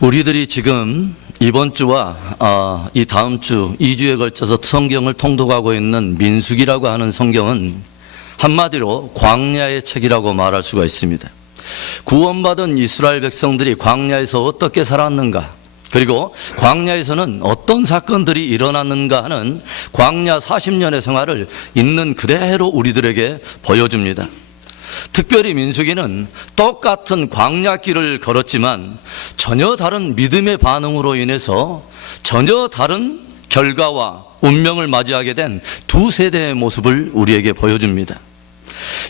우리들이 지금 이번 주와 이 다음 주 2주에 걸쳐서 성경을 통독하고 있는 민수기라고 하는 성경은 한마디로 광야의 책이라고 말할 수가 있습니다. 구원받은 이스라엘 백성들이 광야에서 어떻게 살았는가, 그리고 광야에서는 어떤 사건들이 일어났는가 하는 광야 40년의 생활을 있는 그대로 우리들에게 보여줍니다. 특별히 민수기는 똑같은 광야길을 걸었지만 전혀 다른 믿음의 반응으로 인해서 전혀 다른 결과와 운명을 맞이하게 된 두 세대의 모습을 우리에게 보여줍니다.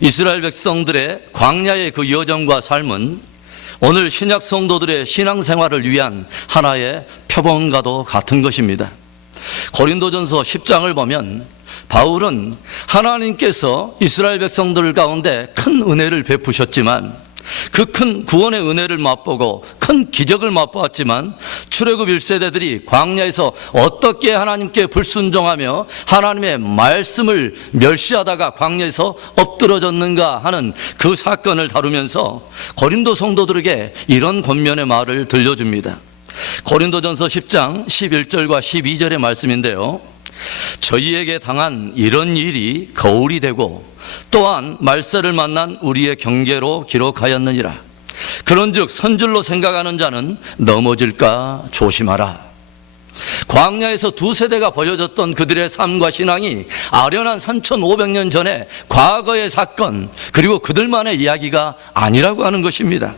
이스라엘 백성들의 광야의 그 여정과 삶은 오늘 신약 성도들의 신앙생활을 위한 하나의 표본과도 같은 것입니다. 고린도전서 10장을 보면 바울은 하나님께서 이스라엘 백성들 가운데 큰 은혜를 베푸셨지만, 그 큰 구원의 은혜를 맛보고 큰 기적을 맛보았지만 출애굽 1세대들이 광야에서 어떻게 하나님께 불순종하며 하나님의 말씀을 멸시하다가 광야에서 엎드러졌는가 하는 그 사건을 다루면서 고린도 성도들에게 이런 권면의 말을 들려줍니다. 고린도전서 10장 11절과 12절의 말씀인데요, 저희에게 당한 이런 일이 거울이 되고 또한 말세를 만난 우리의 경계로 기록하였느니라. 그런즉 선줄로 생각하는 자는 넘어질까 조심하라. 광야에서 두 세대가 보여줬던 그들의 삶과 신앙이 아련한 3500년 전의 과거의 사건, 그리고 그들만의 이야기가 아니라고 하는 것입니다.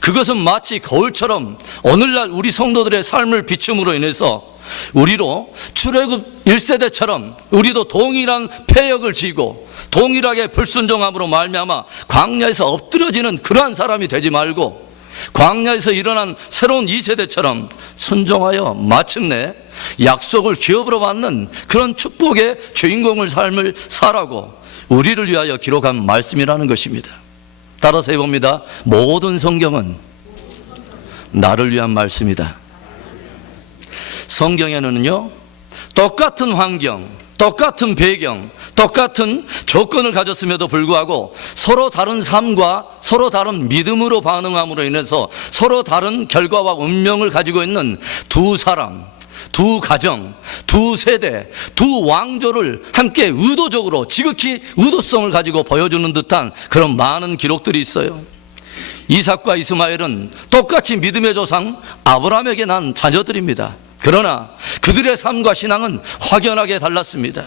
그것은 마치 거울처럼 오늘날 우리 성도들의 삶을 비춤으로 인해서 우리로 출애굽 1세대처럼 우리도 동일한 패역을 지고 동일하게 불순종함으로 말미암아 광야에서 엎드려지는 그러한 사람이 되지 말고, 광야에서 일어난 새로운 2세대처럼 순종하여 마침내 약속을 기업으로 받는 그런 축복의 주인공을 삶을 살라고 우리를 위하여 기록한 말씀이라는 것입니다. 따라서 해봅니다. 모든 성경은 나를 위한 말씀이다. 성경에는요, 똑같은 환경, 똑같은 배경, 똑같은 조건을 가졌음에도 불구하고 서로 다른 삶과 서로 다른 믿음으로 반응함으로 인해서 서로 다른 결과와 운명을 가지고 있는 두 사람, 두 가정, 두 세대, 두 왕조를 함께 의도적으로 지극히 의도성을 가지고 보여주는 듯한 그런 많은 기록들이 있어요. 이삭과 이스마엘은 똑같이 믿음의 조상 아브라함에게 난 자녀들입니다. 그러나 그들의 삶과 신앙은 확연하게 달랐습니다.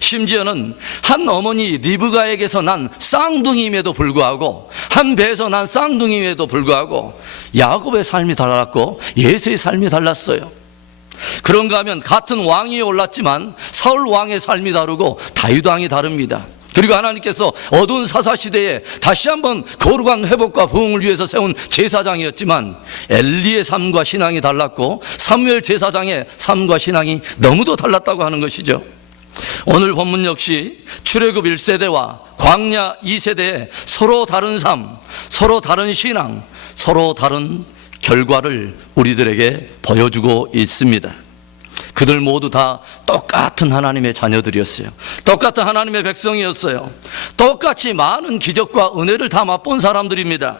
심지어는 한 어머니 리브가에게서 난 쌍둥이임에도 불구하고, 한 배에서 난 쌍둥이임에도 불구하고 야곱의 삶이 달랐고 예수의 삶이 달랐어요. 그런가 하면 같은 왕위에 올랐지만 사울 왕의 삶이 다르고 다윗 왕이 다릅니다. 그리고 하나님께서 어두운 사사시대에 다시 한번 거룩한 회복과 부흥을 위해서 세운 제사장이었지만 엘리의 삶과 신앙이 달랐고 사무엘 제사장의 삶과 신앙이 너무도 달랐다고 하는 것이죠. 오늘 본문 역시 출애굽 1세대와 광야 2세대의 서로 다른 삶, 서로 다른 신앙, 서로 다른 결과를 우리들에게 보여주고 있습니다. 그들 모두 다 똑같은 하나님의 자녀들이었어요. 똑같은 하나님의 백성이었어요. 똑같이 많은 기적과 은혜를 다 맛본 사람들입니다.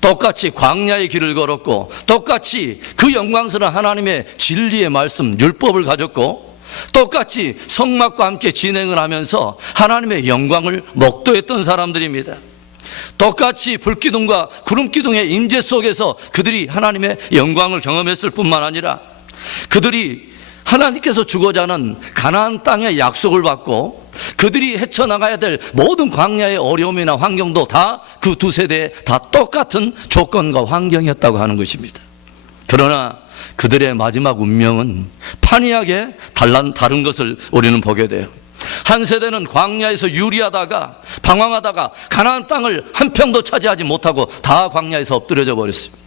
똑같이 광야의 길을 걸었고 똑같이 그 영광스러운 하나님의 진리의 말씀, 율법을 가졌고 똑같이 성막과 함께 진행을 하면서 하나님의 영광을 목도했던 사람들입니다. 똑같이 불기둥과 구름기둥의 임재 속에서 그들이 하나님의 영광을 경험했을 뿐만 아니라 그들이 하나님께서 주고자 하는 가나안 땅의 약속을 받고 그들이 헤쳐나가야 될 모든 광야의 어려움이나 환경도 다 그 두 세대에 다 똑같은 조건과 환경이었다고 하는 것입니다. 그러나 그들의 마지막 운명은 판이하게 다른 것을 우리는 보게 돼요. 한 세대는 광야에서 유리하다가 방황하다가 가나안 땅을 한 평도 차지하지 못하고 다 광야에서 엎드려져 버렸습니다.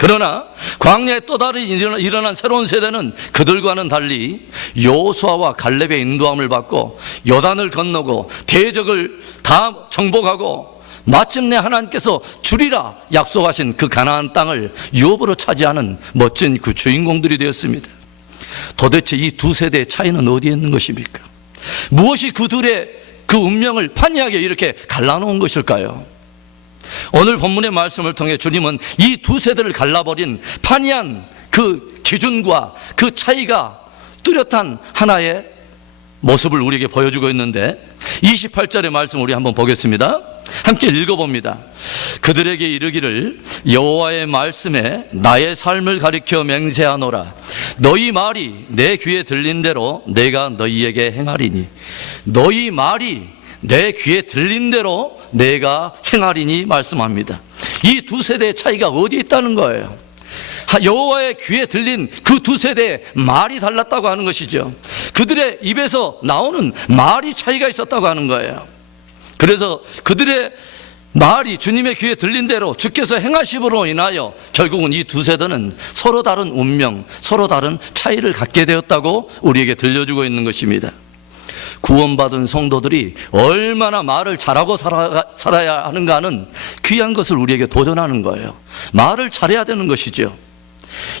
그러나 광야에 또 다른 일어난 새로운 세대는 그들과는 달리 여호수아와 갈렙의 인도함을 받고 요단을 건너고 대적을 다 정복하고 마침내 하나님께서 주리라 약속하신 그 가나안 땅을 유업으로 차지하는 멋진 그 주인공들이 되었습니다. 도대체 이 두 세대의 차이는 어디에 있는 것입니까? 무엇이 그들의 그 운명을 판이하게 이렇게 갈라놓은 것일까요? 오늘 본문의 말씀을 통해 주님은 이 두 세대를 갈라버린 판이한 그 기준과 그 차이가 뚜렷한 하나의 모습을 우리에게 보여주고 있는데 28절의 말씀 우리 한번 보겠습니다. 함께 읽어봅니다. 그들에게 이르기를 여호와의 말씀에 나의 삶을 가리켜 맹세하노라. 너희 말이 내 귀에 들린 대로 내가 너희에게 행하리니. 너희 말이 내 귀에 들린 대로 내가 행하리니 말씀합니다. 이 두 세대의 차이가 어디 있다는 거예요? 여호와의 귀에 들린 그 두 세대의 말이 달랐다고 하는 것이죠. 그들의 입에서 나오는 말이 차이가 있었다고 하는 거예요. 그래서 그들의 말이 주님의 귀에 들린 대로 주께서 행하심으로 인하여 결국은 이 두 세대는 서로 다른 운명, 서로 다른 차이를 갖게 되었다고 우리에게 들려주고 있는 것입니다. 구원받은 성도들이 얼마나 말을 잘하고 살아야 하는가 하는 귀한 것을 우리에게 도전하는 거예요. 말을 잘해야 되는 것이죠.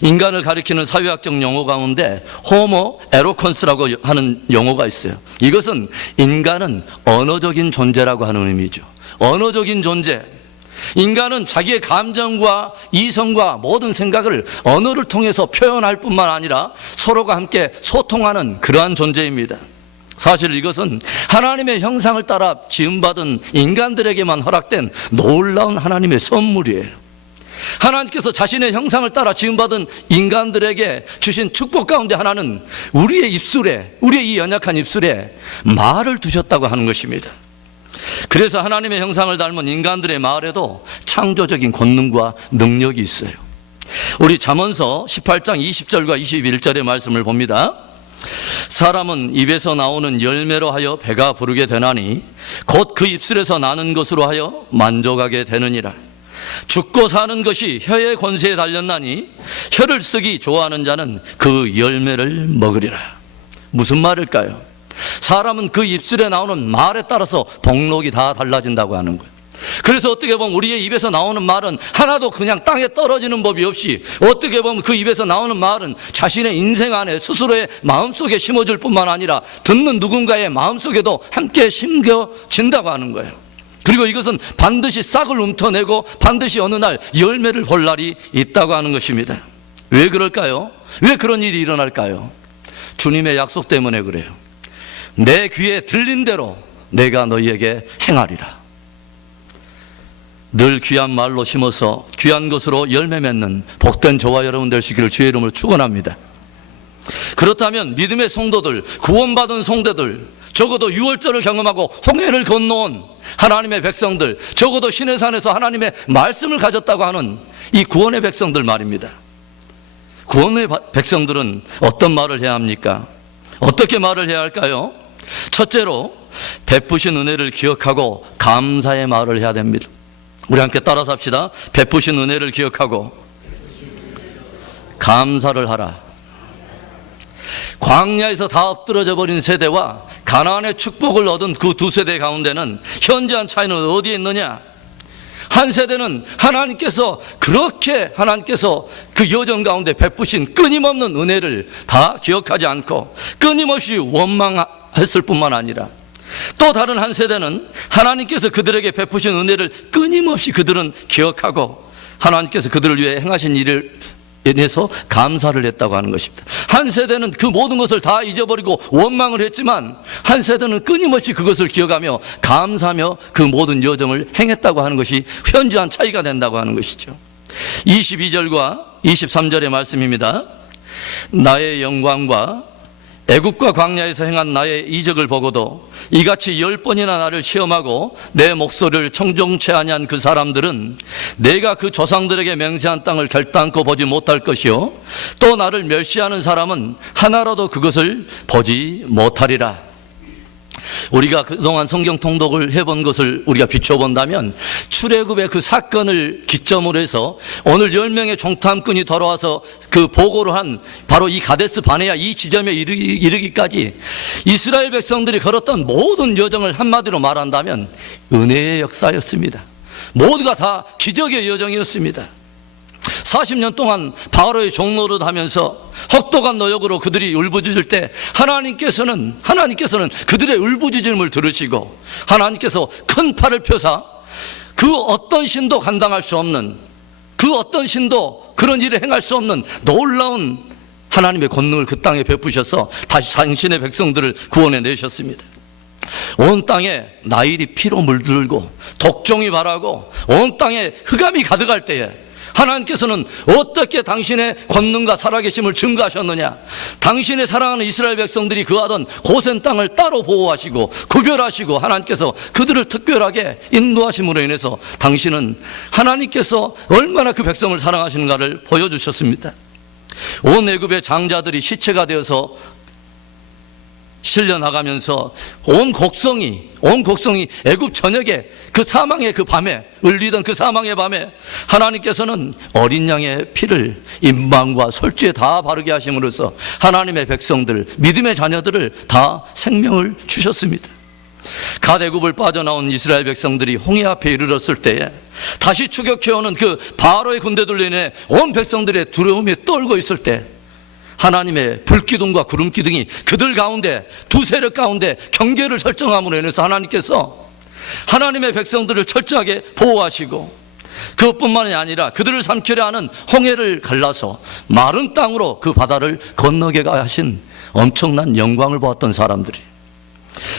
인간을 가리키는 사회학적 용어 가운데 호모 에로컨스라고 하는 용어가 있어요. 이것은 인간은 언어적인 존재라고 하는 의미죠. 언어적인 존재. 인간은 자기의 감정과 이성과 모든 생각을 언어를 통해서 표현할 뿐만 아니라 서로가 함께 소통하는 그러한 존재입니다. 사실 이것은 하나님의 형상을 따라 지음받은 인간들에게만 허락된 놀라운 하나님의 선물이에요. 하나님께서 자신의 형상을 따라 지음받은 인간들에게 주신 축복 가운데 하나는 우리의 입술에, 우리의 이 연약한 입술에 말을 두셨다고 하는 것입니다. 그래서 하나님의 형상을 닮은 인간들의 말에도 창조적인 권능과 능력이 있어요. 우리 잠언서 18장 20절과 21절의 말씀을 봅니다. 사람은 입에서 나오는 열매로 하여 배가 부르게 되나니 곧 그 입술에서 나는 것으로 하여 만족하게 되느니라. 죽고 사는 것이 혀의 권세에 달렸나니 혀를 쓰기 좋아하는 자는 그 열매를 먹으리라. 무슨 말일까요? 사람은 그 입술에 나오는 말에 따라서 복록이 다 달라진다고 하는 거예요. 그래서 어떻게 보면 우리의 입에서 나오는 말은 하나도 그냥 땅에 떨어지는 법이 없이, 어떻게 보면 그 입에서 나오는 말은 자신의 인생 안에 스스로의 마음속에 심어질 뿐만 아니라 듣는 누군가의 마음속에도 함께 심겨진다고 하는 거예요. 그리고 이것은 반드시 싹을 훔터내고 반드시 어느 날 열매를 볼 날이 있다고 하는 것입니다. 왜 그럴까요? 왜 그런 일이 일어날까요? 주님의 약속 때문에 그래요. 내 귀에 들린 대로 내가 너희에게 행하리라. 늘 귀한 말로 심어서 귀한 것으로 열매 맺는 복된 저와 여러분 되시기를 주의 이름으로 축원합니다. 그렇다면 믿음의 성도들, 구원받은 성도들, 적어도 유월절을 경험하고 홍해를 건너온 하나님의 백성들, 적어도 신의 산에서 하나님의 말씀을 가졌다고 하는 이 구원의 백성들 말입니다. 구원의 백성들은 어떤 말을 해야 합니까? 어떻게 말을 해야 할까요? 첫째로 베푸신 은혜를 기억하고 감사의 말을 해야 됩니다. 우리 함께 따라서 합시다. 베푸신 은혜를 기억하고 감사를 하라. 광야에서 다 엎드러져 버린 세대와 가나안의 축복을 얻은 그 두 세대 가운데는 현저한 차이는 어디에 있느냐? 한 세대는 하나님께서 그 여정 가운데 베푸신 끊임없는 은혜를 다 기억하지 않고 끊임없이 원망했을 뿐만 아니라, 또 다른 한 세대는 하나님께서 그들에게 베푸신 은혜를 끊임없이 그들은 기억하고 하나님께서 그들을 위해 행하신 일을 인해서 감사를 했다고 하는 것입니다. 한 세대는 그 모든 것을 다 잊어버리고 원망을 했지만 한 세대는 끊임없이 그것을 기억하며 감사하며 그 모든 여정을 행했다고 하는 것이 현저한 차이가 된다고 하는 것이죠. 22절과 23절의 말씀입니다. 나의 영광과 애굽과 광야에서 행한 나의 이적을 보고도 이같이 10번이나 나를 시험하고 내 목소리를 청종치 아니한 그 사람들은 내가 그 조상들에게 맹세한 땅을 결단코 보지 못할 것이요 또 나를 멸시하는 사람은 하나라도 그것을 보지 못하리라. 우리가 그동안 성경 통독을 해본 것을 우리가 비춰본다면 출애굽의 그 사건을 기점으로 해서 오늘 10명의 종탐꾼이 돌아와서 그 보고를 한 바로 이 가데스 바네아 이 지점에 이르기까지 이스라엘 백성들이 걸었던 모든 여정을 한마디로 말한다면 은혜의 역사였습니다. 모두가 다 기적의 여정이었습니다. 40년 동안 바로의 종노릇 하면서 혹독한 노역으로 그들이 울부짖을 때 하나님께서는 그들의 울부짖음을 들으시고 하나님께서 큰 팔을 펴사 그 어떤 신도 감당할 수 없는, 그 어떤 신도 그런 일을 행할 수 없는 놀라운 하나님의 권능을 그 땅에 베푸셔서 다시 당신의 백성들을 구원해 내셨습니다. 온 땅에 나일이 피로 물들고 독종이 발하고 온 땅에 흑암이 가득할 때에 하나님께서는 어떻게 당신의 권능과 살아계심을 증거하셨느냐. 당신의 사랑하는 이스라엘 백성들이 거하던 고센 땅을 따로 보호하시고 구별하시고 하나님께서 그들을 특별하게 인도하심으로 인해서 당신은 하나님께서 얼마나 그 백성을 사랑하시는가를 보여주셨습니다. 온 애굽의 장자들이 시체가 되어서 실려나가면서 온 곡성이 애굽 전역에 그 사망의 그 밤에, 울리던 그 사망의 밤에 하나님께서는 어린 양의 피를 임방과 솔주에 다 바르게 하심으로써 하나님의 백성들, 믿음의 자녀들을 다 생명을 주셨습니다. 갓 애굽을 빠져나온 이스라엘 백성들이 홍해 앞에 이르렀을 때에 다시 추격해오는 그 바로의 군대들로 인해 온 백성들의 두려움에 떨고 있을 때 하나님의 불기둥과 구름기둥이 그들 가운데, 두 세력 가운데 경계를 설정함으로 인해서 하나님께서 하나님의 백성들을 철저하게 보호하시고 그것뿐만이 아니라 그들을 삼키려 하는 홍해를 갈라서 마른 땅으로 그 바다를 건너게 하신 엄청난 영광을 보았던 사람들이,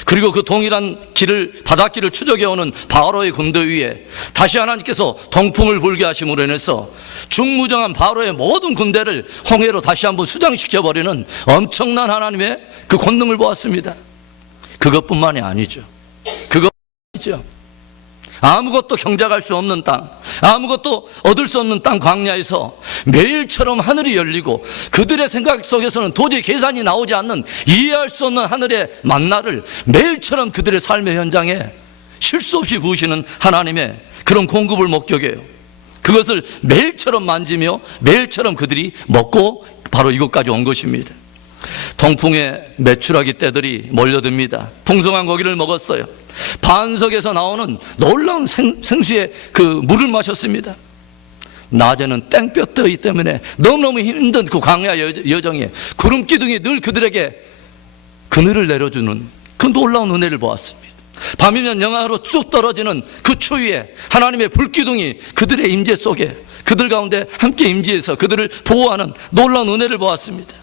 그리고 그 동일한 길을, 바닷길을 추적해오는 바로의 군대 위에 다시 하나님께서 동풍을 불게 하심으로 인해서 중무정한 바로의 모든 군대를 홍해로 다시 한번 수장시켜버리는 엄청난 하나님의 그 권능을 보았습니다. 그것뿐만이 아니죠. 아무것도 경작할 수 없는 땅, 아무것도 얻을 수 없는 땅 광야에서 매일처럼 하늘이 열리고 그들의 생각 속에서는 도저히 계산이 나오지 않는, 이해할 수 없는 하늘의 만나를 매일처럼 그들의 삶의 현장에 쉴 수 없이 부으시는 하나님의 그런 공급을 목격해요. 그것을 매일처럼 만지며 매일처럼 그들이 먹고 바로 이곳까지 온 것입니다. 동풍에 메추라기 떼들이 몰려듭니다. 풍성한 고기를 먹었어요. 반석에서 나오는 놀라운 생수의 그 물을 마셨습니다. 낮에는 땡볕더위 때문에 너무너무 힘든 그 광야 여정에 구름기둥이 늘 그들에게 그늘을 내려주는 그 놀라운 은혜를 보았습니다. 밤이면 영하로 쭉 떨어지는 그 추위에 하나님의 불기둥이 그들의 임재 속에, 그들 가운데 함께 임재해서 그들을 보호하는 놀라운 은혜를 보았습니다.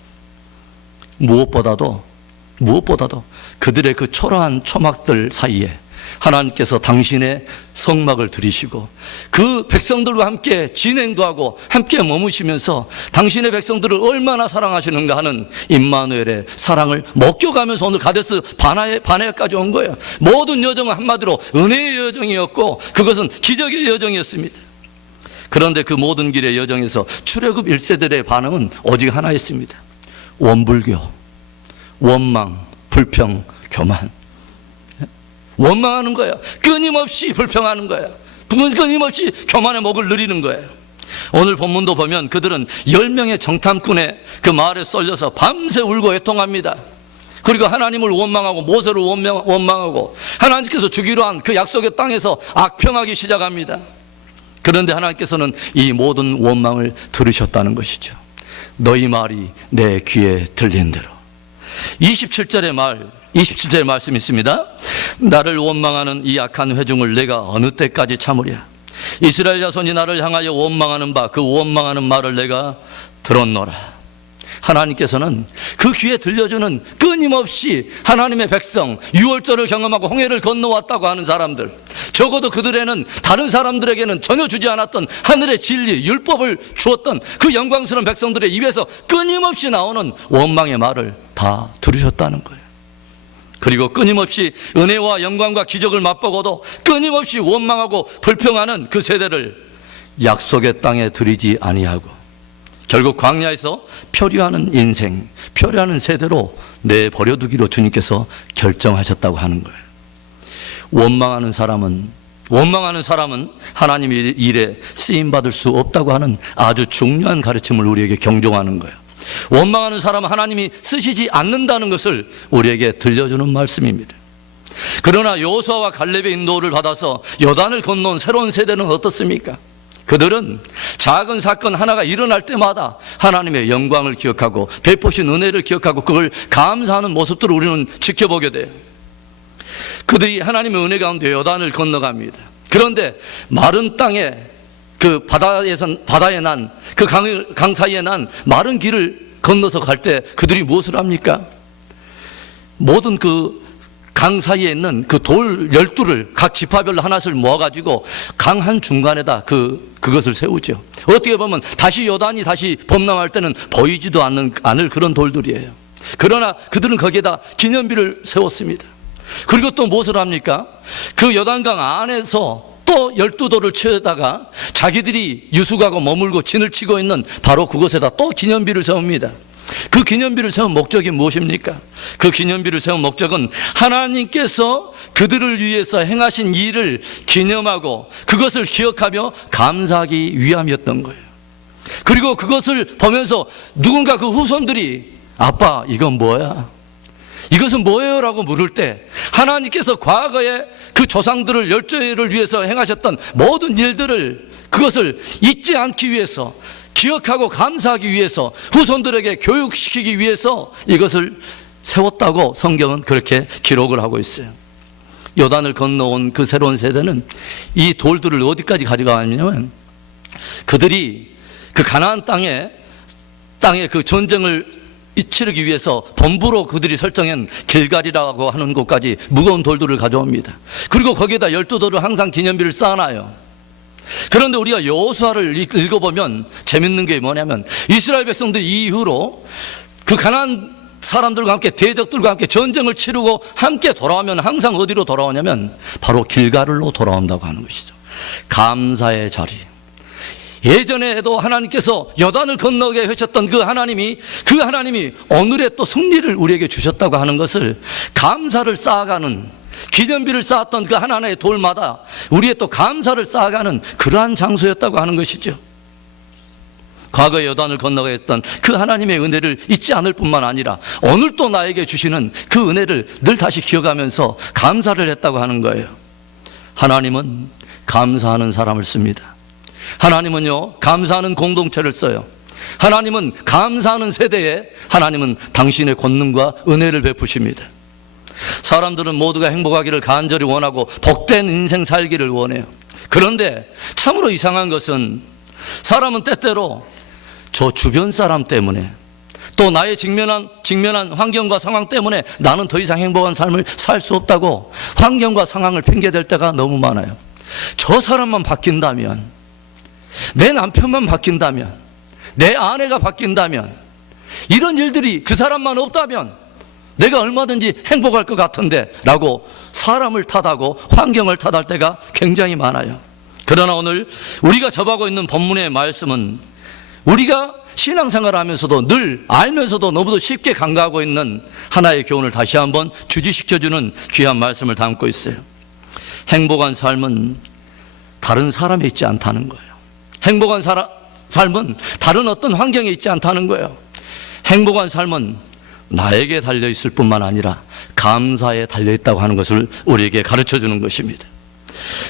무엇보다도 그들의 그 초라한 초막들 사이에 하나님께서 당신의 성막을 들이시고 그 백성들과 함께 진행도 하고 함께 머무시면서 당신의 백성들을 얼마나 사랑하시는가 하는 임마누엘의 사랑을 목격하면서 오늘 가데스 바네아까지 온 거예요. 모든 여정은 한마디로 은혜의 여정이었고 그것은 기적의 여정이었습니다. 그런데 그 모든 길의 여정에서 출애굽 1세들의 반응은 오직 하나였습니다. 원불교, 원망, 불평, 교만. 원망하는 거예요. 끊임없이 불평하는 거예요. 끊임없이 교만의 목을 누리는 거예요. 오늘 본문도 보면 그들은 10명의 정탐꾼의 그 말에 쏠려서 밤새 울고 애통합니다. 그리고 하나님을 원망하고 모세를 원망하고 하나님께서 주기로 한 그 약속의 땅에서 악평하기 시작합니다. 그런데 하나님께서는 이 모든 원망을 들으셨다는 것이죠. 너희 말이 내 귀에 들린 대로. 27절의 말씀이 있습니다. 나를 원망하는 이 악한 회중을 내가 어느 때까지 참으랴. 이스라엘 자손이 나를 향하여 원망하는 바 그 원망하는 말을 내가 들었노라. 하나님께서는 그 귀에 들려주는 끊임없이 하나님의 백성, 유월절을 경험하고 홍해를 건너왔다고 하는 사람들, 적어도 그들에는 다른 사람들에게는 전혀 주지 않았던 하늘의 진리, 율법을 주었던 그 영광스러운 백성들의 입에서 끊임없이 나오는 원망의 말을 다 들으셨다는 거예요. 그리고 끊임없이 은혜와 영광과 기적을 맛보고도 끊임없이 원망하고 불평하는 그 세대를 약속의 땅에 들이지 아니하고 결국 광야에서 표류하는 인생, 표류하는 세대로 내버려두기로 주님께서 결정하셨다고 하는 거예요. 원망하는 사람은 하나님의 일에 쓰임받을 수 없다고 하는 아주 중요한 가르침을 우리에게 경종하는 거예요. 원망하는 사람은 하나님이 쓰시지 않는다는 것을 우리에게 들려주는 말씀입니다. 그러나 여호수아와 갈렙의 인도를 받아서 요단을 건너온 새로운 세대는 어떻습니까? 그들은 작은 사건 하나가 일어날 때마다 하나님의 영광을 기억하고 베푸신 은혜를 기억하고 그걸 감사하는 모습들을 우리는 지켜보게 돼요. 그들이 하나님의 은혜 가운데 요단을 건너갑니다. 그런데 마른 땅에 그 바다에 난 그 강 사이에 난 마른 길을 건너서 갈 때 그들이 무엇을 합니까? 모든 그 강 사이에 있는 그 돌 12를 각 지파별로 하나씩 모아가지고 강 한 중간에다 그것을 세우죠. 어떻게 보면 다시 요단이 다시 범람할 때는 보이지도 않을 그런 돌들이에요. 그러나 그들은 거기에다 기념비를 세웠습니다. 그리고 또 무엇을 합니까? 그 요단강 안에서 또 12돌을 채우다가 자기들이 유숙하고 머물고 진을 치고 있는 바로 그곳에다 또 기념비를 세웁니다. 그 기념비를 세운 목적이 무엇입니까? 그 기념비를 세운 목적은 하나님께서 그들을 위해서 행하신 일을 기념하고 그것을 기억하며 감사하기 위함이었던 거예요. 그리고 그것을 보면서 누군가 그 후손들이 아빠 이건 뭐야? 이것은 뭐예요? 라고 물을 때 하나님께서 과거에 그 조상들을 열조를 위해서 행하셨던 모든 일들을 그것을 잊지 않기 위해서 기억하고 감사하기 위해서 후손들에게 교육시키기 위해서 이것을 세웠다고 성경은 그렇게 기록을 하고 있어요. 요단을 건너온 그 새로운 세대는 이 돌들을 어디까지 가져가냐면 그들이 그 가나안 땅에 그 전쟁을 치르기 위해서 본부로 그들이 설정한 길갈이라고 하는 곳까지 무거운 돌들을 가져옵니다. 그리고 거기에다 12돌을 항상 기념비를 쌓아놔요. 그런데 우리가 여호수아를 읽어보면 재밌는 게 뭐냐면 이스라엘 백성들이 이 이후로 그 가나안 사람들과 함께 대적들과 함께 전쟁을 치르고 함께 돌아오면 항상 어디로 돌아오냐면 바로 길갈로 돌아온다고 하는 것이죠. 감사의 자리. 예전에도 하나님께서 요단을 건너게 하셨던 그 하나님이 오늘의 또 승리를 우리에게 주셨다고 하는 것을 감사를 쌓아가는 기념비를 쌓았던 그 하나하나의 돌마다 우리의 또 감사를 쌓아가는 그러한 장소였다고 하는 것이죠. 과거에 요단을 건너게 했던 그 하나님의 은혜를 잊지 않을 뿐만 아니라 오늘 또 나에게 주시는 그 은혜를 늘 다시 기억하면서 감사를 했다고 하는 거예요. 하나님은 감사하는 사람을 씁니다. 하나님은요 감사하는 공동체를 써요. 하나님은 감사하는 세대에 하나님은 당신의 권능과 은혜를 베푸십니다. 사람들은 모두가 행복하기를 간절히 원하고 복된 인생 살기를 원해요. 그런데 참으로 이상한 것은 사람은 때때로 저 주변 사람 때문에 또 나의 직면한 환경과 상황 때문에 나는 더 이상 행복한 삶을 살 수 없다고 환경과 상황을 핑계댈 때가 너무 많아요. 저 사람만 바뀐다면, 내 남편만 바뀐다면, 내 아내가 바뀐다면, 이런 일들이 그 사람만 없다면 내가 얼마든지 행복할 것 같은데 라고 사람을 탓하고 환경을 탓할 때가 굉장히 많아요. 그러나 오늘 우리가 접하고 있는 본문의 말씀은 우리가 신앙생활을 하면서도 늘 알면서도 너무도 쉽게 간과하고 있는 하나의 교훈을 다시 한번 주지시켜주는 귀한 말씀을 담고 있어요. 행복한 삶은 다른 사람에 있지 않다는 거예요. 행복한 삶은 다른 어떤 환경에 있지 않다는 거예요. 행복한 삶은 나에게 달려있을 뿐만 아니라 감사에 달려있다고 하는 것을 우리에게 가르쳐주는 것입니다.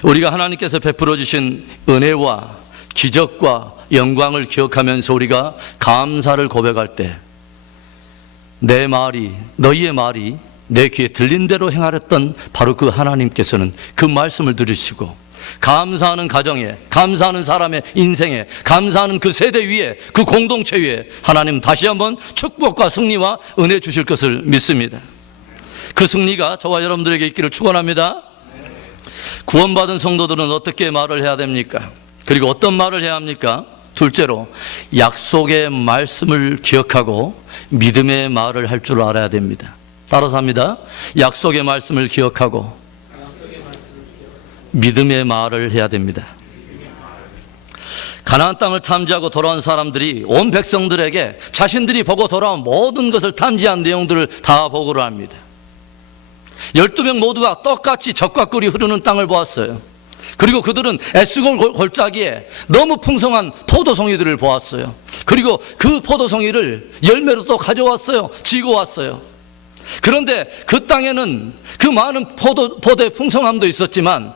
우리가 하나님께서 베풀어 주신 은혜와 기적과 영광을 기억하면서 우리가 감사를 고백할 때 내 말이, 너희의 말이 내 귀에 들린 대로 행하랬던 바로 그 하나님께서는 그 말씀을 들으시고 감사하는 가정에, 감사하는 사람의 인생에, 감사하는 그 세대 위에, 그 공동체 위에 하나님 다시 한번 축복과 승리와 은혜 주실 것을 믿습니다. 그 승리가 저와 여러분들에게 있기를 축원합니다. 구원받은 성도들은 어떻게 말을 해야 됩니까? 그리고 어떤 말을 해야 합니까? 둘째로 약속의 말씀을 기억하고 믿음의 말을 할 줄 알아야 됩니다. 따라서 합니다. 약속의 말씀을 기억하고 믿음의 말을 해야 됩니다. 가나안 땅을 탐지하고 돌아온 사람들이 온 백성들에게 자신들이 보고 돌아온 모든 것을 탐지한 내용들을 다 보고를 합니다. 12명 모두가 똑같이 적과 꿀이 흐르는 땅을 보았어요. 그리고 그들은 에스골 골짜기에 너무 풍성한 포도송이들을 보았어요. 그리고 그 포도송이를 열매로 또 가져왔어요. 지고 왔어요. 그런데 그 땅에는 그 많은 포도의 풍성함도 있었지만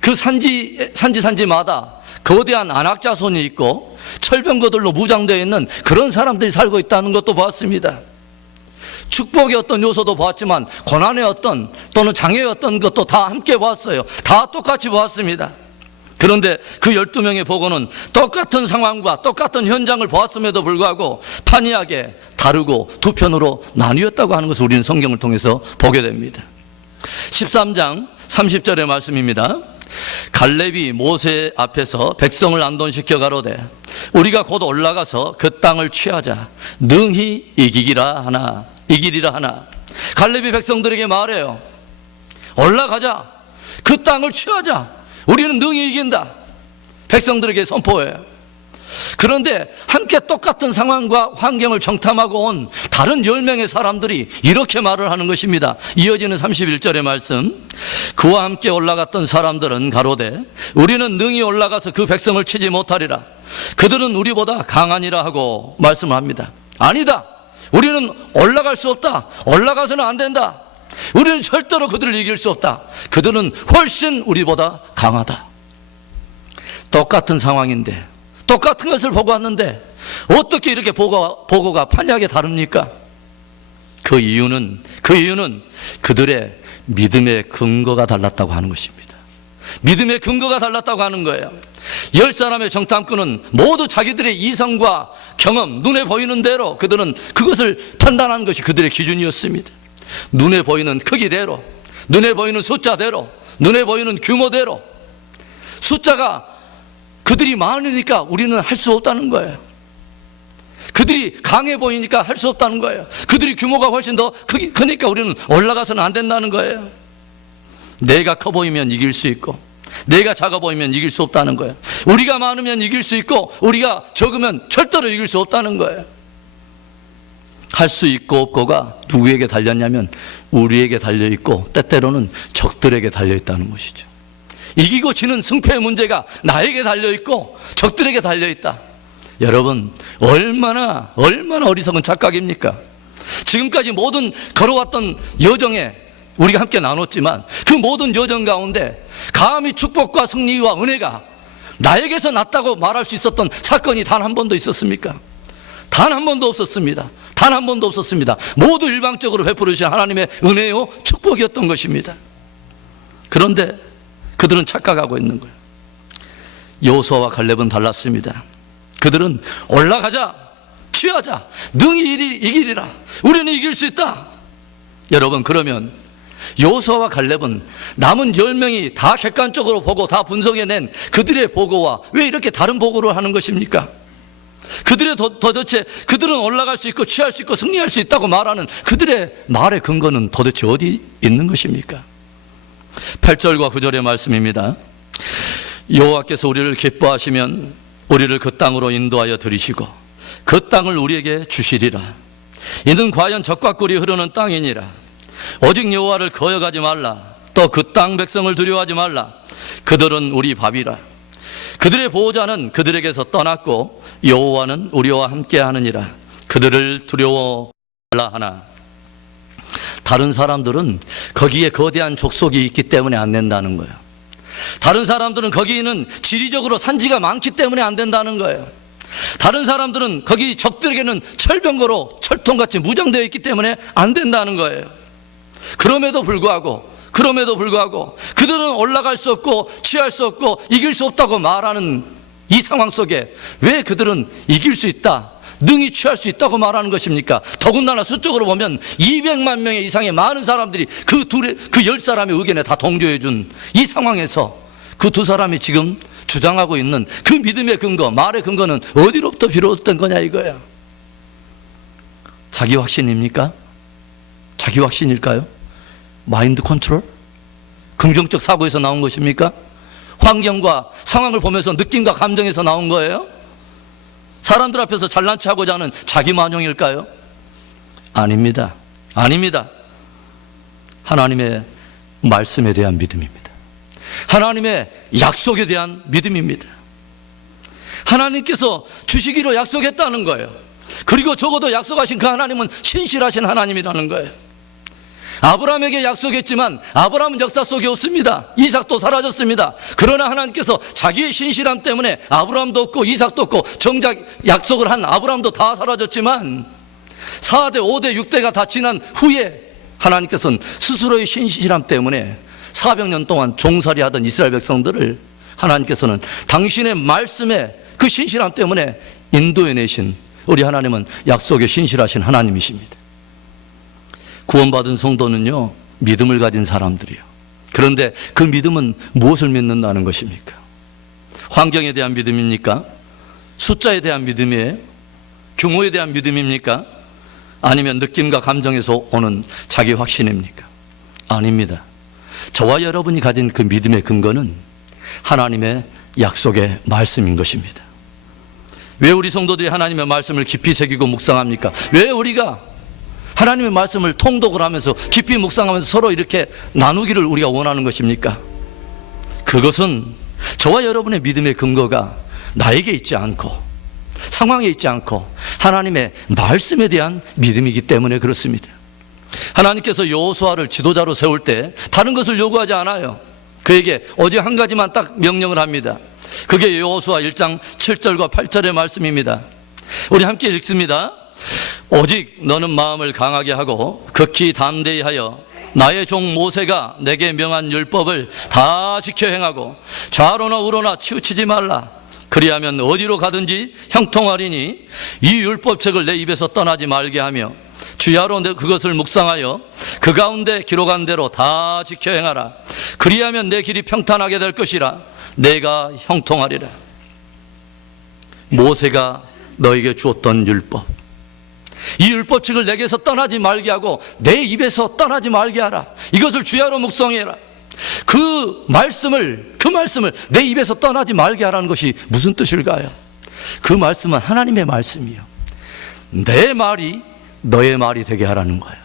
그 산지마다 거대한 안악자손이 있고 철병거들로 무장되어 있는 그런 사람들이 살고 있다는 것도 보았습니다. 축복의 어떤 요소도 보았지만 고난의 어떤 또는 장애의 어떤 것도 다 함께 보았어요. 다 똑같이 보았습니다. 그런데 그 12명의 보고는 똑같은 상황과 똑같은 현장을 보았음에도 불구하고 판이하게 다르고 두 편으로 나뉘었다고 하는 것을 우리는 성경을 통해서 보게 됩니다. 13장 30절의 말씀입니다. 갈렙이 모세 앞에서 백성을 안돈시켜 가로되 우리가 곧 올라가서 그 땅을 취하자 능히 이기리라 하나. 갈렙이 백성들에게 말해요. 올라가자. 그 땅을 취하자. 우리는 능히 이긴다. 백성들에게 선포해요. 그런데 함께 똑같은 상황과 환경을 정탐하고 온 다른 10명의 사람들이 이렇게 말을 하는 것입니다. 이어지는 31절의 말씀. 그와 함께 올라갔던 사람들은 가로되 우리는 능히 올라가서 그 백성을 치지 못하리라. 그들은 우리보다 강하니라 하고 말씀을 합니다. 아니다. 우리는 올라갈 수 없다. 올라가서는 안 된다. 우리는 절대로 그들을 이길 수 없다. 그들은 훨씬 우리보다 강하다. 똑같은 상황인데 똑같은 것을 보고 왔는데 어떻게 이렇게 보고가 판이하게 다릅니까? 그 이유는 그들의 믿음의 근거가 달랐다고 하는 것입니다. 믿음의 근거가 달랐다고 하는 거예요. 10사람의 정탐꾼은 모두 자기들의 이성과 경험, 눈에 보이는 대로 그들은 그것을 판단하는 것이 그들의 기준이었습니다. 눈에 보이는 크기대로, 눈에 보이는 숫자대로, 눈에 보이는 규모대로. 숫자가 그들이 많으니까 우리는 할 수 없다는 거예요. 그들이 강해 보이니까 할 수 없다는 거예요. 그들이 규모가 훨씬 더 크니까 우리는 올라가서는 안 된다는 거예요. 내가 커 보이면 이길 수 있고 내가 작아 보이면 이길 수 없다는 거예요. 우리가 많으면 이길 수 있고 우리가 적으면 절대로 이길 수 없다는 거예요. 할 수 있고 없고가 누구에게 달렸냐면 우리에게 달려있고 때때로는 적들에게 달려있다는 것이죠. 이기고 지는 승패의 문제가 나에게 달려있고 적들에게 달려있다. 여러분 얼마나 어리석은 착각입니까? 지금까지 모든 걸어왔던 여정에 우리가 함께 나눴지만 그 모든 여정 가운데 감히 축복과 승리와 은혜가 나에게서 났다고 말할 수 있었던 사건이 단 한 번도 있었습니까? 단 한 번도 없었습니다. 단 한 번도 없었습니다. 모두 일방적으로 베풀어 주신 하나님의 은혜요 축복이었던 것입니다. 그런데 그들은 착각하고 있는 거예요. 여호수아와 갈렙은 달랐습니다. 그들은 올라가자, 취하자, 능히 이기리라. 우리는 이길 수 있다. 여러분 그러면 여호수아와 갈렙은 남은 10명이 다 객관적으로 보고 다 분석해낸 그들의 보고와 왜 이렇게 다른 보고를 하는 것입니까? 그들의 도대체 그들은 올라갈 수 있고 취할 수 있고 승리할 수 있다고 말하는 그들의 말의 근거는 도대체 어디 있는 것입니까? 8절과 9절의 말씀입니다. 여호와께서 우리를 기뻐하시면 우리를 그 땅으로 인도하여 들이시고 그 땅을 우리에게 주시리라. 이는 과연 젖과 꿀이 흐르는 땅이니라. 오직 여호와를 거역하지 말라. 또 그 땅 백성을 두려워하지 말라. 그들은 우리 밥이라. 그들의 보호자는 그들에게서 떠났고 여호와는 우리와 함께 하느니라. 그들을 두려워 말라 하나. 다른 사람들은 거기에 거대한 족속이 있기 때문에 안 된다는 거예요. 다른 사람들은 거기는 지리적으로 산지가 많기 때문에 안 된다는 거예요. 다른 사람들은 거기 적들에게는 철병거로 철통같이 무장되어 있기 때문에 안 된다는 거예요. 그럼에도 불구하고 그들은 올라갈 수 없고 취할 수 없고 이길 수 없다고 말하는 이 상황 속에 왜 그들은 이길 수 있다, 능히 취할 수 있다고 말하는 것입니까? 더군다나 수적으로 보면 200만 명 이상의 많은 사람들이 그 10사람의 의견에 다 동조해 준 이 상황에서 그 두 사람이 지금 주장하고 있는 그 믿음의 근거, 말의 근거는 어디로부터 비롯된 거냐 이거야. 자기 확신입니까? 자기 확신일까요? 마인드 컨트롤? 긍정적 사고에서 나온 것입니까? 환경과 상황을 보면서 느낌과 감정에서 나온 거예요? 사람들 앞에서 잘난 체하고자 하는 자기 만용일까요? 아닙니다. 아닙니다. 하나님의 말씀에 대한 믿음입니다. 하나님의 약속에 대한 믿음입니다. 하나님께서 주시기로 약속했다는 거예요. 그리고 적어도 약속하신 그 하나님은 신실하신 하나님이라는 거예요. 아브라함에게 약속했지만 아브라함은 역사 속에 없습니다. 이삭도 사라졌습니다. 그러나 하나님께서 자기의 신실함 때문에 아브라함도 없고 이삭도 없고 정작 약속을 한 아브라함도 다 사라졌지만 4대, 5대, 6대가 다 지난 후에 하나님께서는 스스로의 신실함 때문에 400년 동안 종살이하던 이스라엘 백성들을 하나님께서는 당신의 말씀에 그 신실함 때문에 인도해내신 우리 하나님은 약속에 신실하신 하나님이십니다. 구원받은 성도는요, 믿음을 가진 사람들이요. 그런데 그 믿음은 무엇을 믿는다는 것입니까? 환경에 대한 믿음입니까? 숫자에 대한 믿음이에요? 규모에 대한 믿음입니까? 아니면 느낌과 감정에서 오는 자기 확신입니까? 아닙니다. 저와 여러분이 가진 그 믿음의 근거는 하나님의 약속의 말씀인 것입니다. 왜 우리 성도들이 하나님의 말씀을 깊이 새기고 묵상합니까? 왜 우리가 하나님의 말씀을 통독을 하면서 깊이 묵상하면서 서로 이렇게 나누기를 우리가 원하는 것입니까? 그것은 저와 여러분의 믿음의 근거가 나에게 있지 않고 상황에 있지 않고 하나님의 말씀에 대한 믿음이기 때문에 그렇습니다. 하나님께서 여호수아를 지도자로 세울 때 다른 것을 요구하지 않아요. 그에게 오직 한 가지만 딱 명령을 합니다. 그게 여호수아 1장 7절과 8절의 말씀입니다. 우리 함께 읽습니다. 오직 너는 마음을 강하게 하고 극히 담대히 하여 나의 종 모세가 내게 명한 율법을 다 지켜 행하고 좌로나 우로나 치우치지 말라. 그리하면 어디로 가든지 형통하리니 이 율법책을 내 입에서 떠나지 말게 하며 주야로 그것을 묵상하여 그 가운데 기록한 대로 다 지켜 행하라. 그리하면 내 길이 평탄하게 될 것이라. 내가 형통하리라. 모세가 너에게 주었던 율법, 이 율법책을 내게서 떠나지 말게 하고 내 입에서 떠나지 말게 하라. 이것을 주야로 묵상해라. 그 말씀을 내 입에서 떠나지 말게 하라는 것이 무슨 뜻일까요? 그 말씀은 하나님의 말씀이요. 내 말이 너의 말이 되게 하라는 거예요.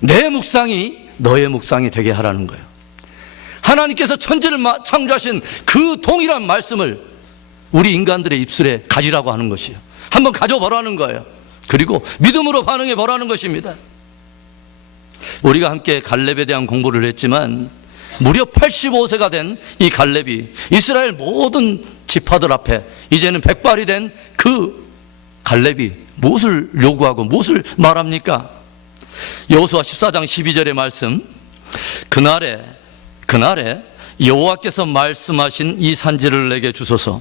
내 묵상이 너의 묵상이 되게 하라는 거예요. 하나님께서 천지를 창조하신 그 동일한 말씀을 우리 인간들의 입술에 가지라고 하는 것이에요. 한번 가져보라는 거예요. 그리고 믿음으로 반응해 보라는 것입니다. 우리가 함께 갈렙에 대한 공부를 했지만 무려 85세가 된 이 갈렙이 이스라엘 모든 지파들 앞에 이제는 백발이 된 그 갈렙이 무엇을 요구하고 무엇을 말합니까? 여호수아 14장 12절의 말씀, 그날에 여호와께서 말씀하신 이 산지를 내게 주소서.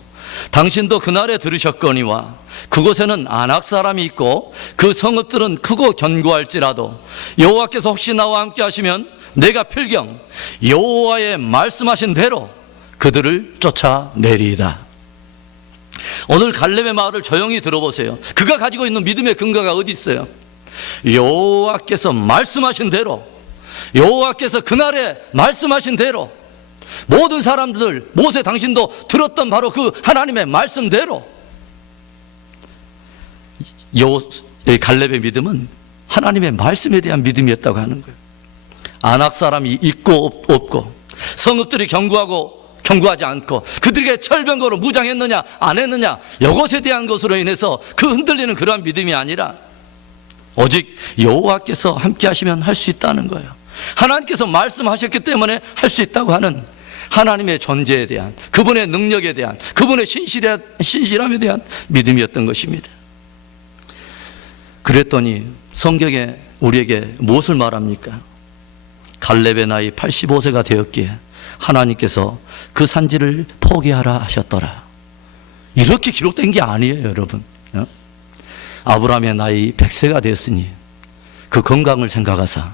당신도 그날에 들으셨거니와 그곳에는 아낙 사람이 있고 그 성읍들은 크고 견고할지라도 여호와께서 혹시 나와 함께 하시면 내가 필경 여호와의 말씀하신 대로 그들을 쫓아내리이다. 오늘 갈렙의 말을 조용히 들어보세요. 그가 가지고 있는 믿음의 근거가 어디 있어요? 여호와께서 말씀하신 대로, 여호와께서 그날에 말씀하신 대로 모든 사람들, 모세 당신도 들었던 바로 그 하나님의 말씀대로 갈렙의 믿음은 하나님의 말씀에 대한 믿음이었다고 하는 거예요. 아낙 사람이 있고 없고 성읍들이 견고하지 않고 그들에게 철병거로 무장했느냐 안 했느냐 이것에 대한 것으로 인해서 그 흔들리는 그러한 믿음이 아니라 오직 여호와께서 함께 하시면 할 수 있다는 거예요. 하나님께서 말씀하셨기 때문에 할 수 있다고 하는 하나님의 존재에 대한, 그분의 능력에 대한, 그분의 신실함에 대한 믿음이었던 것입니다. 그랬더니 성경에 우리에게 무엇을 말합니까? 갈렙의 나이 85세가 되었기에 하나님께서 그 산지를 포기하라 하셨더라. 이렇게 기록된 게 아니에요, 여러분. 아브라함의 나이 100세가 되었으니 그 건강을 생각하사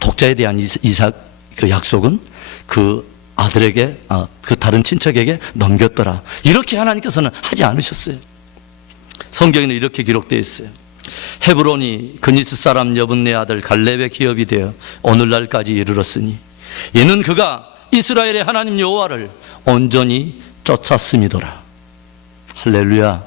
독자에 대한 이삭 그 약속은 그 아들에게 그 다른 친척에게 넘겼더라. 이렇게 하나님께서는 하지 않으셨어요. 성경에는 이렇게 기록되어 있어요. 헤브론이 그니스 사람 여분네 아들 갈렙의 기업이 되어 오늘날까지 이르렀으니 이는 그가 이스라엘의 하나님 여호와를 온전히 쫓았음이더라. 할렐루야.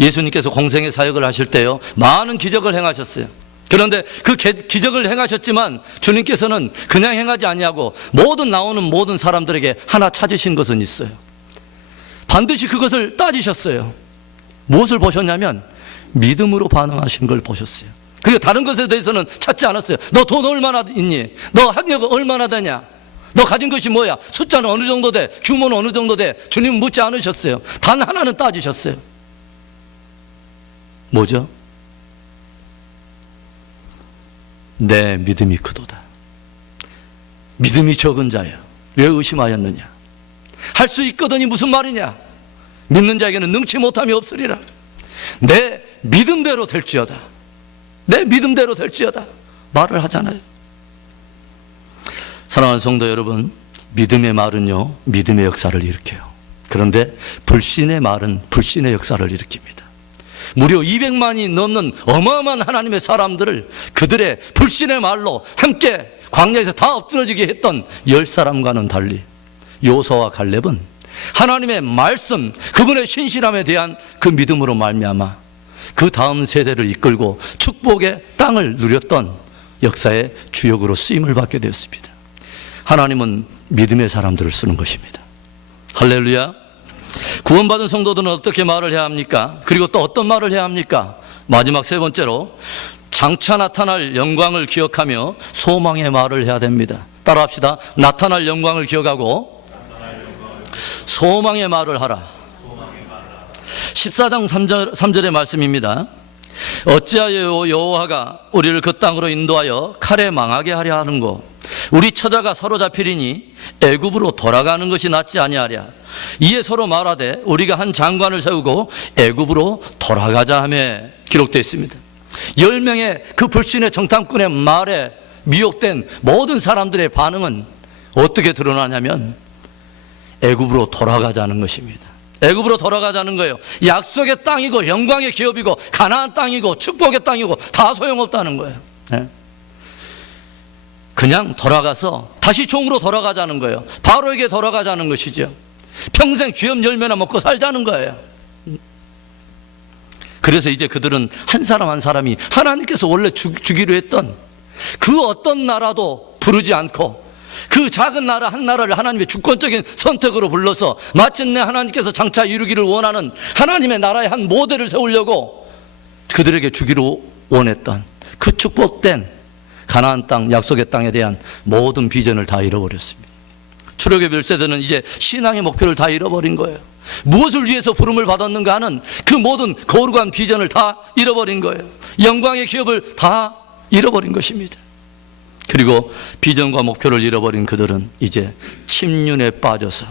예수님께서 공생의 사역을 하실 때요 많은 기적을 행하셨어요. 그런데 그 기적을 행하셨지만 주님께서는 그냥 행하지 아니하고 나오는 모든 사람들에게 하나 찾으신 것은 있어요. 반드시 그것을 따지셨어요. 무엇을 보셨냐면 믿음으로 반응하신 걸 보셨어요. 그리고 다른 것에 대해서는 찾지 않았어요. 너 돈 얼마나 있니? 너 학력 얼마나 되냐? 너 가진 것이 뭐야? 숫자는 어느 정도 돼? 규모는 어느 정도 돼? 주님은 묻지 않으셨어요. 단 하나는 따지셨어요. 뭐죠? 내 믿음이 크도다. 믿음이 적은 자여 왜 의심하였느냐? 할 수 있거든이 무슨 말이냐? 믿는 자에게는 능치 못함이 없으리라. 내 믿음대로 될지어다. 내 믿음대로 될지어다. 말을 하잖아요. 사랑하는 성도 여러분, 믿음의 말은요, 믿음의 역사를 일으켜요. 그런데 불신의 말은 불신의 역사를 일으킵니다. 무려 200만이 넘는 어마어마한 하나님의 사람들을 그들의 불신의 말로 함께 광야에서 다 엎드러지게 했던 10사람과는 달리 요수아와 갈렙은 하나님의 말씀, 그분의 신실함에 대한 그 믿음으로 말미암아 그 다음 세대를 이끌고 축복의 땅을 누렸던 역사의 주역으로 쓰임을 받게 되었습니다. 하나님은 믿음의 사람들을 쓰는 것입니다. 할렐루야. 구원받은 성도들은 어떻게 말을 해야 합니까? 그리고 또 어떤 말을 해야 합니까? 마지막 세 번째로 장차 나타날 영광을 기억하며 소망의 말을 해야 됩니다. 따라합시다. 나타날 영광을 기억하고 소망의 말을 하라. 14장 3절의 말씀입니다. 어찌하여 여호와가 우리를 그 땅으로 인도하여 칼에 망하게 하려 하는고 우리 처자가 사로잡히리니 애굽으로 돌아가는 것이 낫지 아니하랴. 이에 서로 말하되 우리가 한 장관을 세우고 애굽으로 돌아가자 하며 기록되어 있습니다. 10명의 그 불신의 정탐꾼의 말에 미혹된 모든 사람들의 반응은 어떻게 드러나냐면 애굽으로 돌아가자는 것입니다. 애굽으로 돌아가자는 거예요. 약속의 땅이고 영광의 기업이고 가나안 땅이고 축복의 땅이고 다 소용없다는 거예요. 그냥 돌아가서 다시 종으로 돌아가자는 거예요. 바로에게 돌아가자는 것이죠. 평생 쥐업 열매나 먹고 살자는 거예요. 그래서 이제 그들은 한 사람 한 사람이 하나님께서 원래 주기로 했던 그 어떤 나라도 부르지 않고 그 작은 나라 한 나라를 하나님의 주권적인 선택으로 불러서 마침내 하나님께서 장차 이루기를 원하는 하나님의 나라의 한 모델을 세우려고 그들에게 주기로 원했던 그 축복된 가나안 땅, 약속의 땅에 대한 모든 비전을 다 잃어버렸습니다. 출애굽의 1세대는 이제 신앙의 목표를 다 잃어버린 거예요. 무엇을 위해서 부름을 받았는가 하는 그 모든 거룩한 비전을 다 잃어버린 거예요. 영광의 기업을 다 잃어버린 것입니다. 그리고 비전과 목표를 잃어버린 그들은 이제 침륜에 빠져서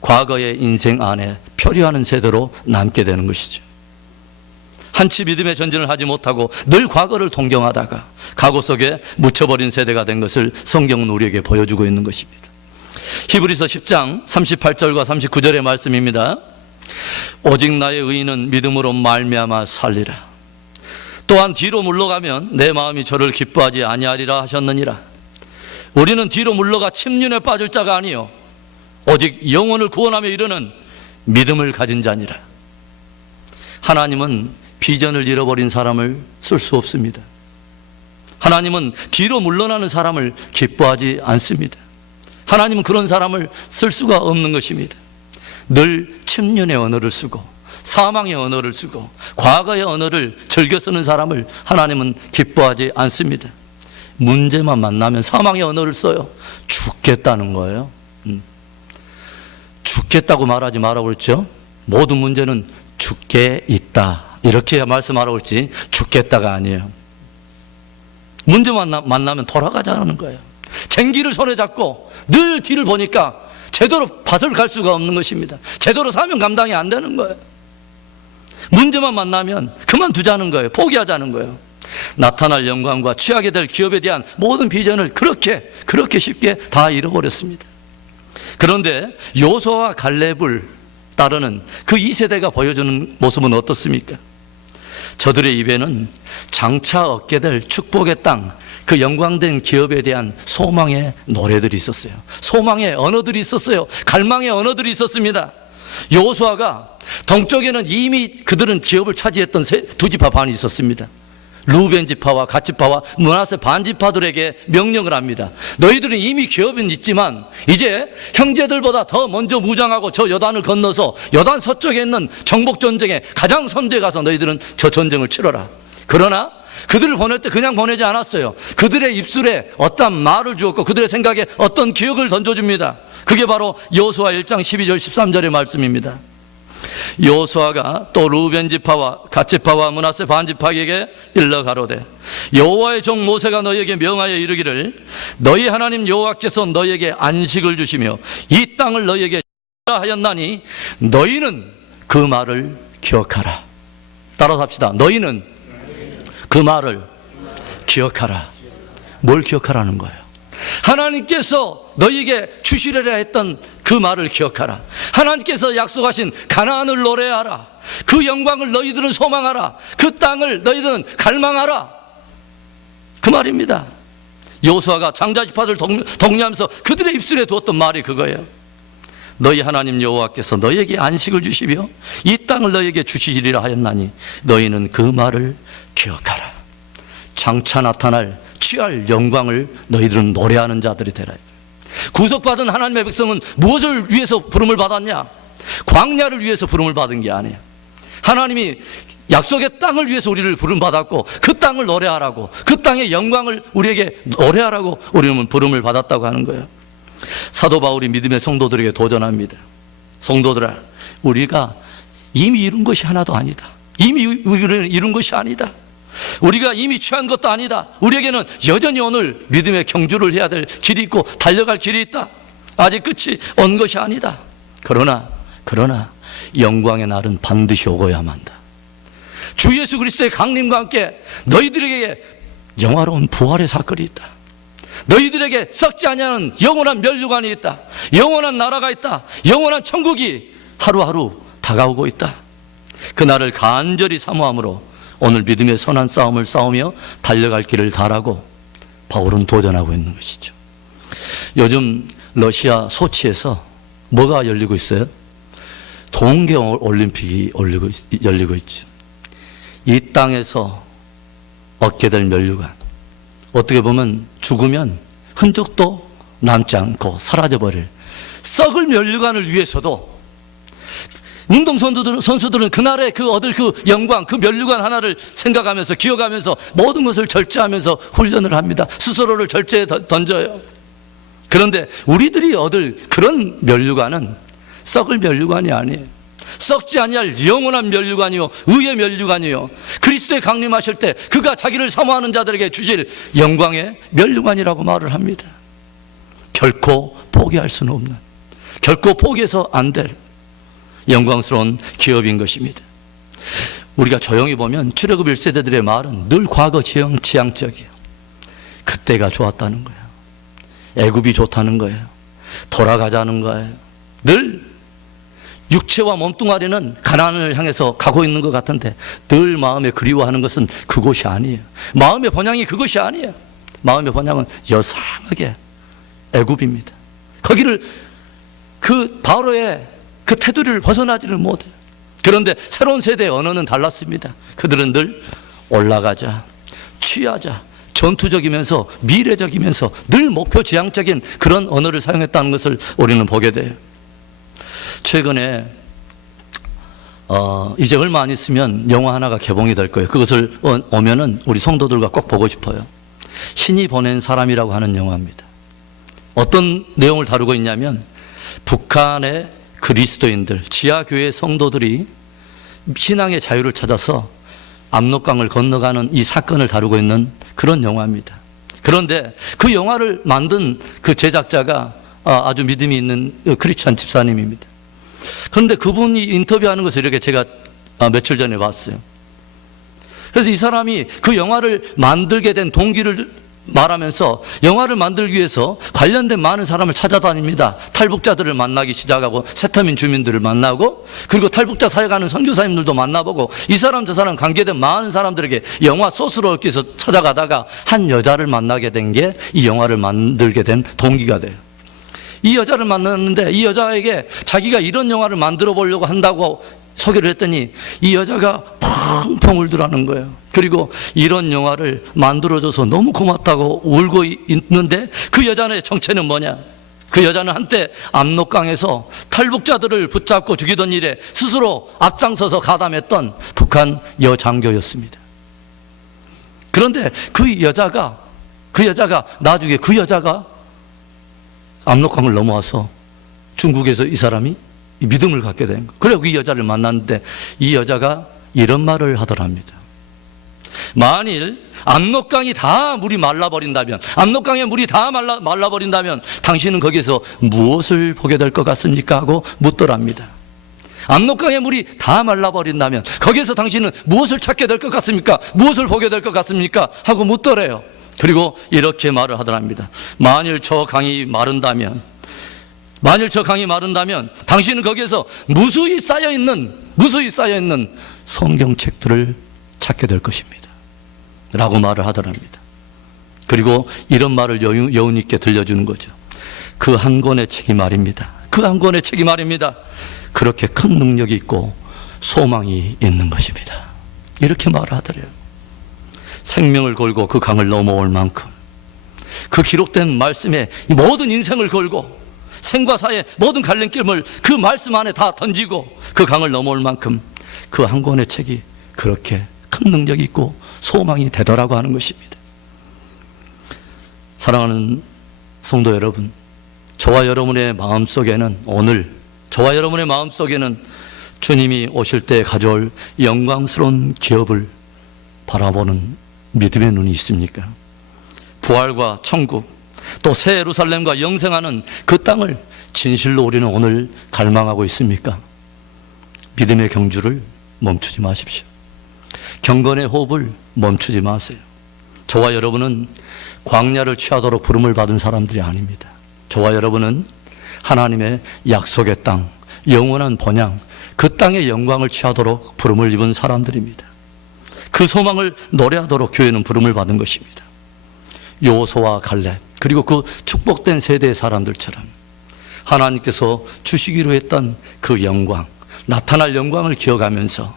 과거의 인생 안에 표류하는 세대로 남게 되는 것이죠. 한치 믿음의 전진을 하지 못하고 늘 과거를 동경하다가 과거 속에 묻혀버린 세대가 된 것을 성경은 우리에게 보여주고 있는 것입니다. 히브리서 10장 38절과 39절의 말씀입니다. 오직 나의 의인은 믿음으로 말미암아 살리라. 또한 뒤로 물러가면 내 마음이 저를 기뻐하지 아니하리라 하셨느니라. 우리는 뒤로 물러가 침륜에 빠질 자가 아니요 오직 영혼을 구원하며 이르는 믿음을 가진 자니라. 하나님은 비전을 잃어버린 사람을 쓸 수 없습니다. 하나님은 뒤로 물러나는 사람을 기뻐하지 않습니다. 하나님은 그런 사람을 쓸 수가 없는 것입니다. 늘 침륜의 언어를 쓰고 사망의 언어를 쓰고 과거의 언어를 즐겨 쓰는 사람을 하나님은 기뻐하지 않습니다. 문제만 만나면 사망의 언어를 써요. 죽겠다는 거예요. 죽겠다고 말하지 말라고 그랬죠. 모든 문제는 죽게 있다 이렇게 말씀하라고 그랬지 죽겠다가 아니에요. 문제만 만나면 돌아가자는 거예요. 쟁기를 손에 잡고 늘 뒤를 보니까 제대로 밭을 갈 수가 없는 것입니다. 제대로 사명 감당이 안 되는 거예요. 문제만 만나면 그만두자는 거예요. 포기하자는 거예요. 나타날 영광과 취하게 될 기업에 대한 모든 비전을 그렇게 쉽게 다 잃어버렸습니다. 그런데 요수아와 갈렙을 따르는 그 2세대가 보여주는 모습은 어떻습니까? 저들의 입에는 장차 얻게 될 축복의 땅, 그 영광된 기업에 대한 소망의 노래들이 있었어요. 소망의 언어들이 있었어요. 갈망의 언어들이 있었습니다. 여호수아가 동쪽에는 이미 그들은 기업을 차지했던 두 지파 반이 있었습니다. 루벤 지파와 갓 지파와 므낫세 반 지파들에게 명령을 합니다. 너희들은 이미 기업은 있지만 이제 형제들보다 더 먼저 무장하고 저 요단을 건너서 요단 서쪽에 있는 정복 전쟁에 가장 선두에 가서 너희들은 저 전쟁을 치러라. 그러나 그들을 보낼 때 그냥 보내지 않았어요. 그들의 입술에 어떤 말을 주었고 그들의 생각에 어떤 기억을 던져줍니다. 그게 바로 여호수아 1장 12절 13절의 말씀입니다. 여호수아가 또 루벤 지파와 갓 지파와 므낫세 반 지파에게 일러 가로되 여호와의 종 모세가 너희에게 명하여 이르기를 너희 하나님 여호와께서 너희에게 안식을 주시며 이 땅을 너희에게 주라 하였나니 너희는 그 말을 기억하라. 따라서 합시다. 너희는 그 말을 기억하라. 뭘 기억하라는 거예요? 하나님께서 너희에게 주시리라 했던 그 말을 기억하라. 하나님께서 약속하신 가나안을 노래하라. 그 영광을 너희들은 소망하라. 그 땅을 너희들은 갈망하라. 그 말입니다. 여호수아가 장자 지파들 독려하면서 그들의 입술에 두었던 말이 그거예요. 너희 하나님 여호와께서 너희에게 안식을 주시며 이 땅을 너희에게 주시리라 하였나니 너희는 그 말을 기억하라. 장차 나타날 취할 영광을 너희들은 노래하는 자들이 되라. 구속받은 하나님의 백성은 무엇을 위해서 부름을 받았냐? 광야를 위해서 부름을 받은 게 아니에요. 하나님이 약속의 땅을 위해서 우리를 부름받았고 그 땅을 노래하라고, 그 땅의 영광을 우리에게 노래하라고 우리는 부름을 받았다고 하는 거예요. 사도 바울이 믿음의 성도들에게 도전합니다. 성도들아, 우리가 이미 이룬 것이 하나도 아니다. 이미 우리는 이룬 것이 아니다. 우리가 이미 취한 것도 아니다. 우리에게는 여전히 오늘 믿음의 경주를 해야 될 길이 있고 달려갈 길이 있다. 아직 끝이 온 것이 아니다. 그러나 영광의 날은 반드시 오고야만 한다. 주 예수 그리스도의 강림과 함께 너희들에게 영화로운 부활의 사건이 있다. 너희들에게 썩지 아니하는 영원한 면류관이 있다. 영원한 나라가 있다. 영원한 천국이 하루하루 다가오고 있다. 그날을 간절히 사모함으로 오늘 믿음의 선한 싸움을 싸우며 달려갈 길을 다라고 바울은 도전하고 있는 것이죠. 요즘 러시아 소치에서 뭐가 열리고 있어요? 동계 올림픽이 열리고 있죠. 이 땅에서 얻게 될 면류관, 어떻게 보면 죽으면 흔적도 남지 않고 사라져버릴 썩을 면류관을 위해서도 운동선수들은 그날의 그 얻을 그 영광, 그 면류관 하나를 생각하면서 기억하면서 모든 것을 절제하면서 훈련을 합니다. 스스로를 절제에 던져요. 그런데 우리들이 얻을 그런 면류관은 썩을 면류관이 아니에요. 썩지 아니할 영원한 면류관이요, 의의 면류관이요, 그리스도의 강림하실 때 그가 자기를 사모하는 자들에게 주실 영광의 면류관이라고 말을 합니다. 결코 포기할 수는 없는, 결코 포기해서 안 될 영광스러운 기업인 것입니다. 우리가 조용히 보면 출애굽 1세대들의 말은 늘 과거 지향적이에요. 그때가 좋았다는 거예요. 애굽이 좋다는 거예요. 돌아가자는 거예요. 늘 육체와 몸뚱아리는 가나안을 향해서 가고 있는 것 같은데 늘 마음에 그리워하는 것은 그곳이 아니에요. 마음의 번향이 그것이 아니에요. 마음의 번향은 여상하게 애굽입니다. 거기를 그 바로의 그 테두리를 벗어나지를 못해요. 그런데 새로운 세대의 언어는 달랐습니다. 그들은 늘 올라가자, 취하자, 전투적이면서 미래적이면서 늘 목표 지향적인 그런 언어를 사용했다는 것을 우리는 보게 돼요. 최근에 이제 얼마 안 있으면 영화 하나가 개봉이 될 거예요. 그것을 오면은 우리 성도들과 꼭 보고 싶어요. 신이 보낸 사람이라고 하는 영화입니다. 어떤 내용을 다루고 있냐면 북한의 그리스도인들, 지하교회 성도들이 신앙의 자유를 찾아서 압록강을 건너가는 이 사건을 다루고 있는 그런 영화입니다. 그런데 그 영화를 만든 그 제작자가 아주 믿음이 있는 크리스찬 집사님입니다. 그런데 그분이 인터뷰하는 것을 이렇게 제가 며칠 전에 봤어요. 그래서 이 사람이 그 영화를 만들게 된 동기를 말하면서 영화를 만들기 위해서 관련된 많은 사람을 찾아다닙니다. 탈북자들을 만나기 시작하고 세터민 주민들을 만나고 그리고 탈북자 사역하는 선교사님들도 만나보고 이 사람 저 사람 관계된 많은 사람들에게 영화 소스를 얻기 위해서 찾아가다가 한 여자를 만나게 된 게 이 영화를 만들게 된 동기가 돼요. 이 여자를 만났는데 이 여자에게 자기가 이런 영화를 만들어 보려고 한다고 소개를 했더니 이 여자가 펑펑 울더라는 거예요. 그리고 이런 영화를 만들어줘서 너무 고맙다고 울고 있는데 그 여자의 정체는 뭐냐? 그 여자는 한때 압록강에서 탈북자들을 붙잡고 죽이던 일에 스스로 앞장서서 가담했던 북한 여장교였습니다. 그런데 그 여자가 나중에 그 여자가 압록강을 넘어와서 중국에서 이 사람이 믿음을 갖게 된 거예요. 그리고 이 여자를 만났는데 이 여자가 이런 말을 하더랍니다. 만일 압록강이 다 물이 말라버린다면, 압록강의 물이 다 말라버린다면 당신은 거기서 무엇을 보게 될 것 같습니까? 하고 묻더랍니다. 압록강의 물이 다 말라버린다면 거기에서 당신은 무엇을 찾게 될 것 같습니까? 무엇을 보게 될 것 같습니까? 하고 묻더래요. 그리고 이렇게 말을 하더랍니다. 만일 저 강이 마른다면 당신은 거기에서 무수히 쌓여있는 성경책들을 찾게 될 것입니다 라고 말을 하더랍니다. 그리고 이런 말을 여운 있게 들려주는 거죠. 그 한 권의 책이 말입니다. 그렇게 큰 능력이 있고 소망이 있는 것입니다. 이렇게 말을 하더래요. 생명을 걸고 그 강을 넘어올 만큼, 그 기록된 말씀에 모든 인생을 걸고 생과 사의 모든 갈림길을 그 말씀 안에 다 던지고 그 강을 넘어올 만큼 그 한 권의 책이 그렇게 큰 능력이 있고 소망이 되더라고 하는 것입니다. 사랑하는 성도 여러분, 저와 여러분의 마음속에는 주님이 오실 때 가져올 영광스러운 기업을 바라보는 믿음의 눈이 있습니까? 부활과 천국, 또 새 예루살렘과 영생하는 그 땅을 진실로 우리는 오늘 갈망하고 있습니까? 믿음의 경주를 멈추지 마십시오. 경건의 호흡을 멈추지 마세요. 저와 여러분은 광야를 취하도록 부름을 받은 사람들이 아닙니다. 저와 여러분은 하나님의 약속의 땅, 영원한 번향, 그 땅의 영광을 취하도록 부름을 입은 사람들입니다. 그 소망을 노래하도록 교회는 부름을 받은 것입니다. 여호수아와 갈렙, 그리고 그 축복된 세대의 사람들처럼 하나님께서 주시기로 했던 그 영광, 나타날 영광을 기억하면서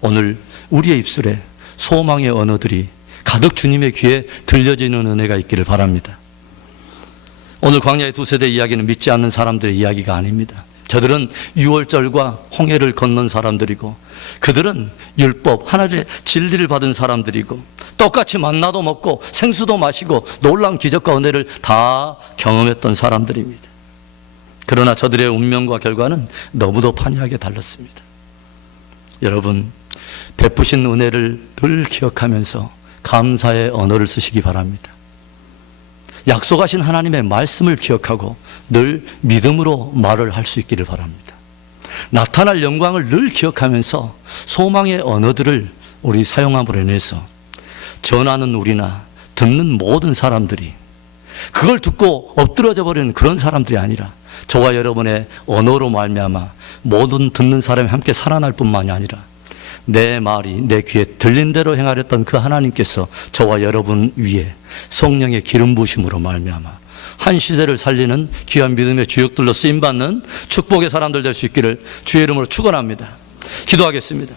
오늘 우리의 입술에 소망의 언어들이 가득 주님의 귀에 들려지는 은혜가 있기를 바랍니다. 오늘 광야의 두 세대 이야기는 믿지 않는 사람들의 이야기가 아닙니다. 저들은 유월절과 홍해를 건넌 사람들이고, 그들은 율법, 하나님의 진리를 받은 사람들이고, 똑같이 만나도 먹고 생수도 마시고 놀라운 기적과 은혜를 다 경험했던 사람들입니다. 그러나 저들의 운명과 결과는 너무도 판이하게 달랐습니다. 여러분, 베푸신 은혜를 늘 기억하면서 감사의 언어를 쓰시기 바랍니다. 약속하신 하나님의 말씀을 기억하고 늘 믿음으로 말을 할 수 있기를 바랍니다. 나타날 영광을 늘 기억하면서 소망의 언어들을 우리 사용함으로 인해서 전하는 우리나 듣는 모든 사람들이 그걸 듣고 엎드러져 버리는 그런 사람들이 아니라 저와 여러분의 언어로 말미암아 모든 듣는 사람이 함께 살아날 뿐만이 아니라 내 말이 내 귀에 들린 대로 행하랬던 그 하나님께서 저와 여러분 위에 성령의 기름 부으심으로 말미암아 한 시대를 살리는 귀한 믿음의 주역들로 쓰임받는 축복의 사람들 될 수 있기를 주의 이름으로 축원합니다. 기도하겠습니다.